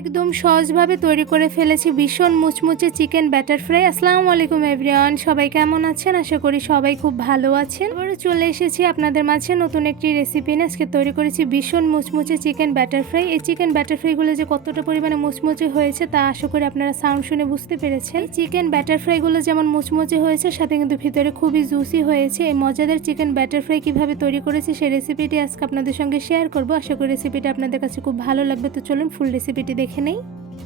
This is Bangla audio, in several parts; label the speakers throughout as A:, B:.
A: একদম সহজভাবে তৈরি করে ফেলেছি ভীষণ মুচমুচে চিকেন ব্যাটার ফ্রাই। আসসালামু আলাইকুম এভরিওয়ান সবাই কেমন আছেন? আশা করি সবাই খুব ভালো আছেন। এবারে চলে এসেছি আপনাদের মাঝে নতুন একটি রেসিপি নিয়ে। আজকে তৈরি করেছি ভীষণ মুচমুচে চিকেন ব্যাটার ফ্রাই। এই চিকেন ব্যাটার ফ্রাইগুলো যে কতটা পরিমাণে মুচমুচে হয়েছে তা আশা করি আপনারা সাউন্ড শুনে বুঝতে পেরেছেন। চিকেন ব্যাটার ফ্রাইগুলো যেমন মুচমুচে হয়েছে, সাথে কিন্তু ভিতরে খুবই জুসি হয়েছে। এই মজাদার চিকেন ব্যাটার ফ্রাই কীভাবে তৈরি করেছি সেই রেসিপিটি আজকে আপনাদের সঙ্গে শেয়ার করব। আশা করি রেসিপিটা আপনাদের কাছে খুব ভালো লাগবে। তো চলুন ফুল রেসিপিটি দেখে নেই।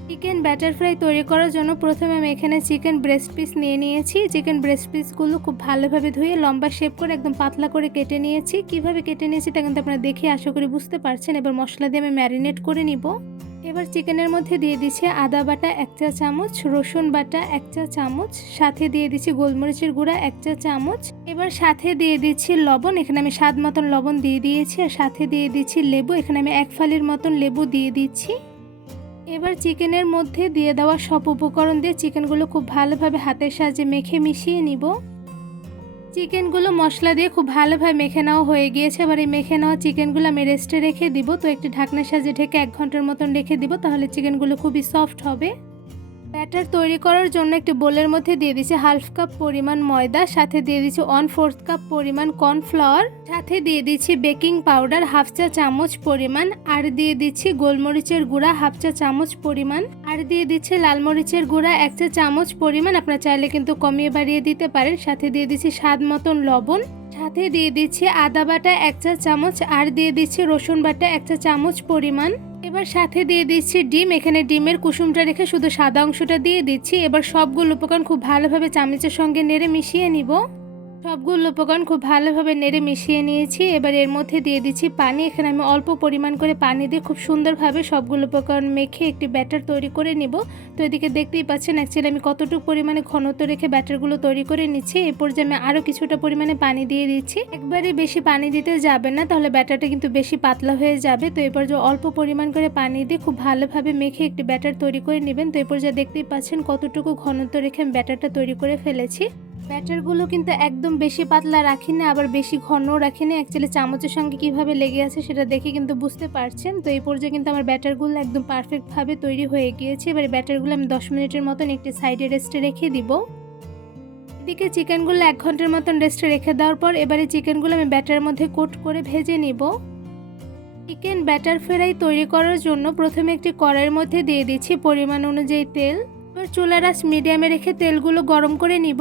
A: চিকেন ব্যাটার ফ্রাই তৈরি করার জন্য প্রথমে আমি এখানে চিকেন ব্রেস্ট পিস নিয়ে নিয়েছি। চিকেন ব্রেস্ট পিসগুলো খুব ভালোভাবে ধুয়ে লম্বা শেপ করে একদম পাতলা করে কেটে নিয়েছি। কীভাবে কেটে নিয়েছি তা কিন্তু আপনারা দেখে আশা করি বুঝতে পারছেন। এবার মশলা দিয়ে আমি ম্যারিনেট করে নিব। এবার চিকেনের মধ্যে দিয়ে দিচ্ছি আদা বাটা এক চা চামচ, রসুন বাটা এক চা চামচ, সাথে দিয়ে দিচ্ছি গোলমরিচের গুঁড়া এক চা চামচ। এবার সাথে দিয়ে দিচ্ছি লবণ, এখানে আমি স্বাদ মতন লবণ দিয়ে দিয়েছি। আর সাথে দিয়ে দিচ্ছি লেবু, এখানে আমি এক ফালির মতন লেবু দিয়ে দিচ্ছি। এবার চিকেনের মধ্যে দিয়ে দেওয়া সব উপকরণ দিয়ে চিকেনগুলো খুব ভালোভাবে হাতের সাহায্যে মেখে মিশিয়ে নিব। চিকেনগুলো মশলা দিয়ে খুব ভালোভাবে মেখে নেওয়া হয়ে গিয়েছে। এবার এই মেখে নেওয়া চিকেনগুলো আমি রেস্টে রেখে দিব। তো একটি ঢাকনা সাজে ঢেকে এক ঘণ্টার মতন রেখে দিব, তাহলে চিকেনগুলো খুবই সফট হবে। ব্যাটার তৈরি করার জন্য একটি বোলের মধ্যে দিয়ে দিচ্ছি হাফ কাপ পরিমাণ ময়দা, সাথে দিয়ে দিচ্ছি ওয়ান ফোর্থ কাপ পরিমাণ কর্নফ্লাওয়ার সাথে দিয়ে দিচ্ছি বেকিং পাউডার হাফ চা চামচ পরিমাণ, আর দিয়ে দিচ্ছি গোলমরিচের গুঁড়া হাফ চা চামচ পরিমাণ, আর দিয়ে দিচ্ছি লাল মরিচের গুঁড়া, এক চা চামচ পরিমাণ, আপনারা চাইলে কিন্তু কমিয়ে বাড়িয়ে দিতে পারেন, সাথে দিয়ে দিচ্ছি স্বাদ মতন লবণ, সাথে দিয়ে দিচ্ছি আদা বাটা এক চা চামচ, আর দিয়ে দিচ্ছি রসুন বাটা এক চা চামচ পরিমাণ। এবার সাথে দিয়ে দিচ্ছি ডিম। এখানে ডিমের কুসুমটা রেখে শুধু সাদা অংশটা দিয়ে দিচ্ছি। এবার সবগুলো উপকরণ খুব ভালোভাবে চামচের সঙ্গে নেড়ে মিশিয়ে নিব। সবগুলো উপকরণ খুব ভালোভাবে নেড়ে মিশিয়ে নিয়েছি। এবার এর মধ্যে দিয়ে দিচ্ছি পানি। এখানে আমি অল্প পরিমাণ করে পানি দিয়ে খুব সুন্দরভাবে সবগুলো উপকরণ মেখে একটি ব্যাটার তৈরি করে নিব। তো এদিকে দেখতেই পাচ্ছেন অ্যাকচুয়ালি আমি কতটুকু পরিমাণে ঘনত্ব রেখে ব্যাটারগুলো তৈরি করে নিচ্ছি। এই পর্যায়ে আমি আরও কিছুটা পরিমাণে পানি দিয়ে দিচ্ছি। একবারে বেশি পানি দিতে যাবে না, তাহলে ব্যাটারটা কিন্তু বেশি পাতলা হয়ে যাবে। তো এরপর যে অল্প পরিমাণ করে পানি দিয়ে খুব ভালোভাবে মেখে একটি ব্যাটার তৈরি করে নেবেন। তো এরপর যা দেখতেই পাচ্ছেন কতটুকু ঘনত্ব রেখে আমি ব্যাটারটা তৈরি করে ফেলেছি। ব্যাটারগুলো কিন্তু একদম বেশি পাতলা রাখি না আবার বেশি ঘনও রাখি না অ্যাকচুয়ালি চামচের সঙ্গে কীভাবে লেগে আছে সেটা দেখে কিন্তু বুঝতে পারছেন। তো এই পর্যায়ে কিন্তু আমার ব্যাটারগুলো একদম পারফেক্টভাবে তৈরি হয়ে গিয়েছে। এবার ব্যাটারগুলো আমি দশ মিনিটের মতন একটি সাইডে রেস্টে রেখে দিব। এদিকে চিকেনগুলো এক ঘণ্টার মতন রেস্টে রেখে দেওয়ার পর এবারে চিকেনগুলো আমি ব্যাটারের মধ্যে কোট করে ভেজে নিব। চিকেন ব্যাটার ফ্রাই তৈরি করার জন্য প্রথমে একটি কড়াইয়ের মধ্যে দিয়ে দিচ্ছি পরিমাণ অনুযায়ী তেল। এবার চুলার আঁচ মিডিয়ামে রেখে তেলগুলো গরম করে নিব।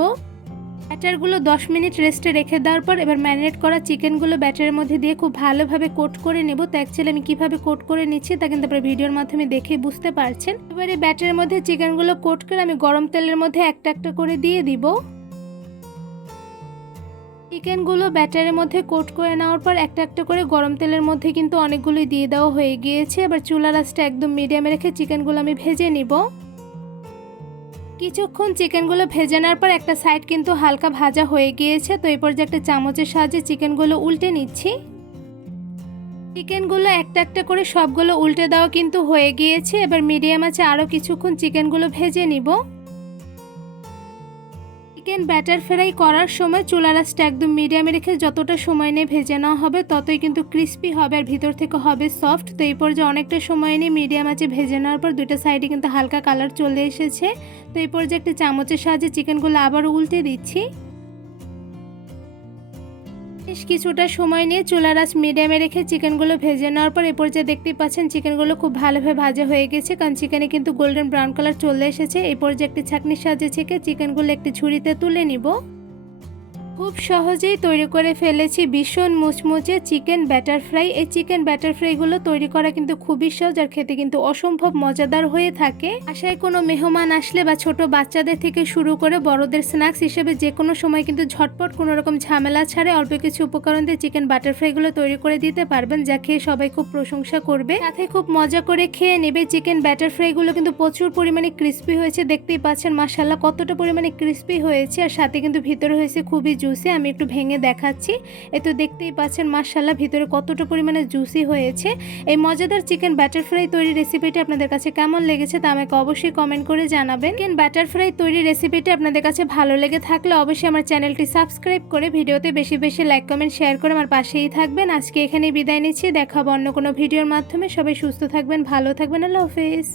A: ব্যাটারগুলো দশ মিনিট রেস্টে রেখে দেওয়ার পর এবার ম্যারিনেট করা চিকেনগুলো ব্যাটারের মধ্যে দিয়ে খুব ভালোভাবে কোট করে নেব। তো অ্যাকচুয়ালি আমি কীভাবে কোট করে নিচ্ছি তা কিন্তু আপনার ভিডিওর মাধ্যমে দেখে বুঝতে পারছেন। এবারে ব্যাটারের মধ্যে চিকেনগুলো কোট করে আমি গরম তেলের মধ্যে একটা একটা করে দিয়ে দিব। চিকেনগুলো ব্যাটারের মধ্যে কোট করে নেওয়ার পর একটা একটা করে গরম তেলের মধ্যে কিন্তু অনেকগুলোই দিয়ে দেওয়া হয়ে গিয়েছে। এবার চুলা রাসটা একদম মিডিয়ামে রেখে চিকেনগুলো আমি ভেজে নিব। কিছুক্ষণ চিকেনগুলো ভেজে নেওয়ার পর একটা সাইড কিন্তু হালকা ভাজা হয়ে গিয়েছে, তো এরপর যে একটা চামচের সাহায্যে চিকেনগুলো উল্টে নিচ্ছি। চিকেনগুলো একটা একটা করে সবগুলো উল্টে দেওয়া কিন্তু হয়ে গিয়েছে, এবার মিডিয়াম আছে আরও কিছুক্ষণ চিকেনগুলো ভেজে নিব। চিকেন ব্যাটার ফ্রাই করার সময় চুলা রাসটা একদম মিডিয়ামে রেখে যতটা সময় নিয়ে ভেজে নেওয়া হবে, ততই কিন্তু ক্রিস্পি হবে আর ভিতর থেকে হবে সফট তো এই পর্যায়ে অনেকটা সময় নিয়ে মিডিয়াম আছে ভেজে নেওয়ার পর দুটো সাইডে কিন্তু হালকা কালার চলে এসেছে। তো এই পর্যায়ে একটা চামচের সাহায্যে চিকেনগুলো আবার উল্টে দিচ্ছি। বেশ কিছুটা সময় নিয়ে চুলার আঁচ মিডিয়ামে রেখে চিকেনগুলো ভেজে নেওয়ার পর এ যে দেখতেই পাচ্ছেন চিকেনগুলো খুব ভালোভাবে ভাজা হয়ে গেছে। কারণ চিকেনে কিন্তু গোল্ডেন ব্রাউন কালার চলে এসেছে। এই যে একটি ছাকনির সাহায্যে ছেঁকে চিকেনগুলো একটি ঝুড়িতে তুলে নিব। খুব সহজেই তৈরি করে ফেলেছি ভীষণ মুচমুচে চিকেন ব্যাটার ফ্রাই। এই চিকেন ব্যাটার ফ্রাইগুলো তৈরি করা কিন্তু খুবই সহজ আর খেতে কিন্তু অসম্ভব মজাদার হয়ে থাকে। আশায় কোনো মেহমান আসলে বা ছোট বাচ্চাদের থেকে শুরু করে বড়দের স্ন্যাক্স হিসেবে যে কোনো সময় কিন্তু ঝটপট কোনো রকম ঝামেলা ছাড়ে অল্প কিছু উপকরণ দিয়ে চিকেন বাটার ফ্রাইগুলো তৈরি করে দিতে পারবেন, যা খেয়ে সবাই খুব প্রশংসা করবে। সাথে খুব মজা করে খেয়ে নেবে চিকেন ব্যাটার ফ্রাইগুলো কিন্তু প্রচুর পরিমাণে ক্রিস্পি হয়েছে, দেখতেই পাচ্ছেন মাসাল্লাহ কতটা পরিমাণে ক্রিস্পি হয়েছে, আর সাথে কিন্তু ভিতরে হয়েছে খুবই জুসি আমি একটু ভেঙে দেখাচ্ছি। এ তো দেখতেই পাচ্ছেন মাসাল্লাহ ভিতরে কতটা পরিমাণে জুসি হয়েছে। এই মজাদার চিকেন ব্যাটার ফ্রাই তৈরি রেসিপিটি আপনাদের কাছে কেমন লেগেছে তা আমাকে অবশ্যই কমেন্ট করে জানাবেন। চিকেন ব্যাটার ফ্রাই তৈরি রেসিপিটি আপনাদের কাছে ভালো লেগে থাকলে অবশ্যই আমার চ্যানেলটি সাবস্ক্রাইব করে ভিডিওতে বেশি বেশি লাইক কমেন্ট শেয়ার করে আমার পাশেই থাকবেন। আজকে এখানেই বিদায় নিচ্ছি, দেখাবো অন্য কোনো ভিডিওর মাধ্যমে। সবাই সুস্থ থাকবেন, ভালো থাকবেন। আল্লাহ হাফিজ।